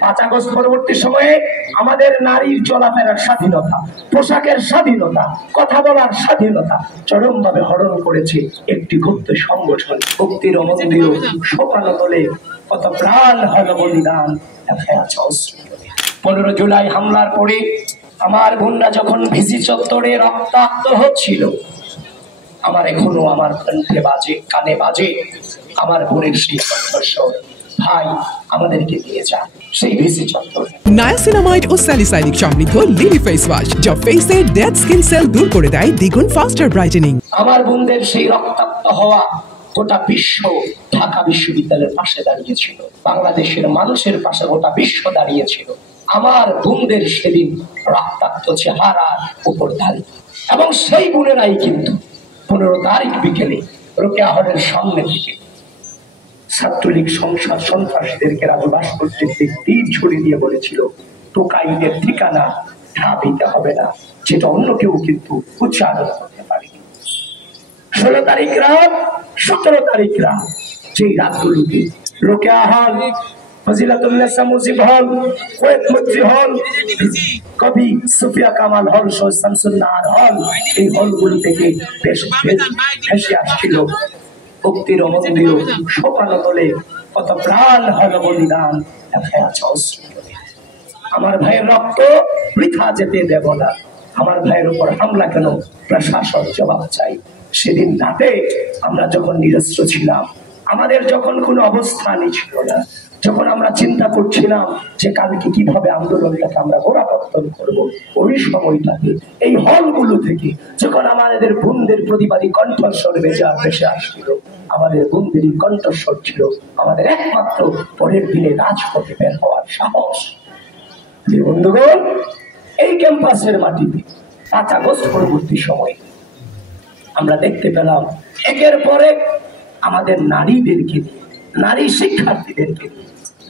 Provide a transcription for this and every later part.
5 August পরবর্তী সময়ে আমাদের নারীর চলাফেরার স্বাধীনতা, পোশাকের স্বাধীনতা, কথা বলার স্বাধীনতা চরমভাবে হরণ করেছে একটি গুপ্ত সংগঠন। মুক্তির মন্দির শোকানো বলে কত প্রাণ হল বলিদান। 15 জুলাই হামলার পরে আমার বোনরা যখন ভিসি চত্বরে রক্তাক্ত হচ্ছিল, আমার এখনো আমার কণ্ঠে বাজে, কানে বাজে আমার বোনের সেই কণ্ঠস্বর, ভাই আমাদেরকে দিয়ে যান সেই ভিসি চত্বরে। নায়াসিনামাইড ও স্যালিসাইলিক সমৃদ্ধ লিলি ফেস ওয়াশ যা ফেসের ডেড স্কিন সেল দূর করে দেয় দ্বিগুণ ফাস্টার ব্রাইটেনিং। আমার বোনদের সেই রক্তাক্ত হওয়া গোটা বিশ্ব ঢাকা বিশ্ববিদ্যালয়ের পাশে দাঁড়িয়েছিল, বাংলাদেশের মানুষের পাশে গোটা বিশ্ব দাঁড়িয়েছিল আমার বোনদের সেদিন রক্তাক্ত চেহারার উপর দাঁড়িয়ে। এবং সেই বোনেরাই কিন্তু 15 তারিখ বিকেলে রোকেয়া হলের সামনে থেকে ছাত্রলীগ সংসদ সন্ত্রাসীদেরকে রাজবাস করতে তীর ছুড়ে দিয়ে বলেছিল টোকাইদের ঠিকানা ঢাবিতে হবে না, যেটা অন্য কেউ কিন্তু উচ্চারণ করতে পারে। 16 তারিখ রাত, 17 তারিখ রাত, যেই রাতগুলোতে রোকেয়া হল, ফজিলাতুন্নেসা মুজিব হল, কুয়েত মৈত্রী হল, কবি সুফিয়া কামাল হল, সৈয়দ শামসুন নাহার হল, এই হলগুলো থেকে ভেসে আসছিল মুক্তির মন্দির শোকানো বলে কত প্রাণ হল বলিদান। আমার ভাইয়ের রক্ত বৃথা যেতে দেব না। আমার ভাইয়ের উপর হামলা কেন, প্রশাসন জবাব চাই। সেদিন রাতে আমরা যখন নিরস্ত্র ছিলাম, আমাদের যখন কোনো অবস্থানই ছিল না, যখন আমরা চিন্তা করছিলাম যে কালকে কিভাবে আন্দোলনটাকে আমরা গোড়াপত্তন করব, ওই সময়টাকে এই হলগুলো থেকে যখন আমাদের বোনদের প্রতিবাদী কণ্ঠস্বর ভেসে আসছিল, আমাদের বোনদেরই কণ্ঠস্বর ছিল আমাদের একমাত্র পরের দিনে রাজপথে বের হওয়ার সাহস। বন্ধুগণ, এই ক্যাম্পাসের মাটিতে 5 আগস্ট পরবর্তী সময়ে আমরা দেখতে পেলাম একের পর এক আমাদের নারীদেরকে, নারী শিক্ষার্থীদেরকে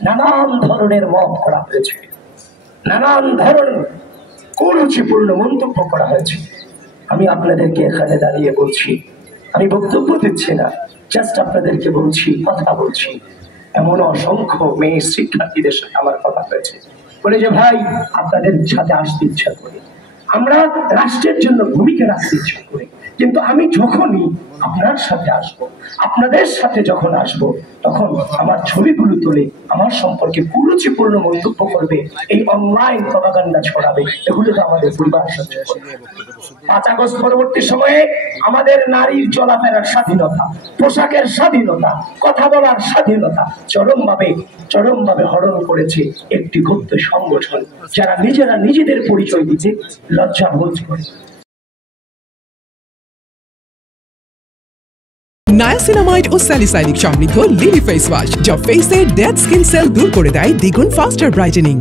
নানান ধরনের মত করা হয়েছে, নানান ধরনের কুরুচিপূর্ণ মন্তব্য করা হয়েছে। আমি আপনাদেরকে এখানে দাঁড়িয়ে বলছি, আমি বক্তব্য দিচ্ছি না, জাস্ট আপনাদেরকে বলছি, কথা বলছি। এমন অসংখ্য মেয়ে শিক্ষার্থীদের সাথে আমার কথা হয়েছে, বলে যে ভাই আপনাদের সাথে আসতে ইচ্ছা করে, আমরা রাষ্ট্রের জন্য ভূমিকা রাখতে ইচ্ছা করি, কিন্তু আমি যখনই আপনার সাথে আসবো, আপনাদের সাথে যখন আসবো, তখন আমার ছবিগুলো তুলে আমার সম্পর্কে কুরুচিপূর্ণ মন্তব্য করবে, এই অনলাইন প্রপাগান্ডা ছড়াবে, এগুলো তো আমাদের পরিবার সহ্য করবে। 5 আগস্ট পরবর্তী সময়ে আমাদের নারীর চলাফেরার স্বাধীনতা, পোশাকের স্বাধীনতা, কথা বলার স্বাধীনতা চরমভাবে হরণ করেছে একটি গুপ্ত সংগঠন, যারা নিজেরা নিজেদের পরিচয় দিতে লজ্জা বোধ করে। নায়াসিনামাইড ও স্যালিসাইলিক সমৃদ্ধ লিলি ফেস ওয়াশ যা ফেসের ডেড স্কিন সেল দূর করে দেয় দ্বিগুণ ফাস্টার ব্রাইটেনিং।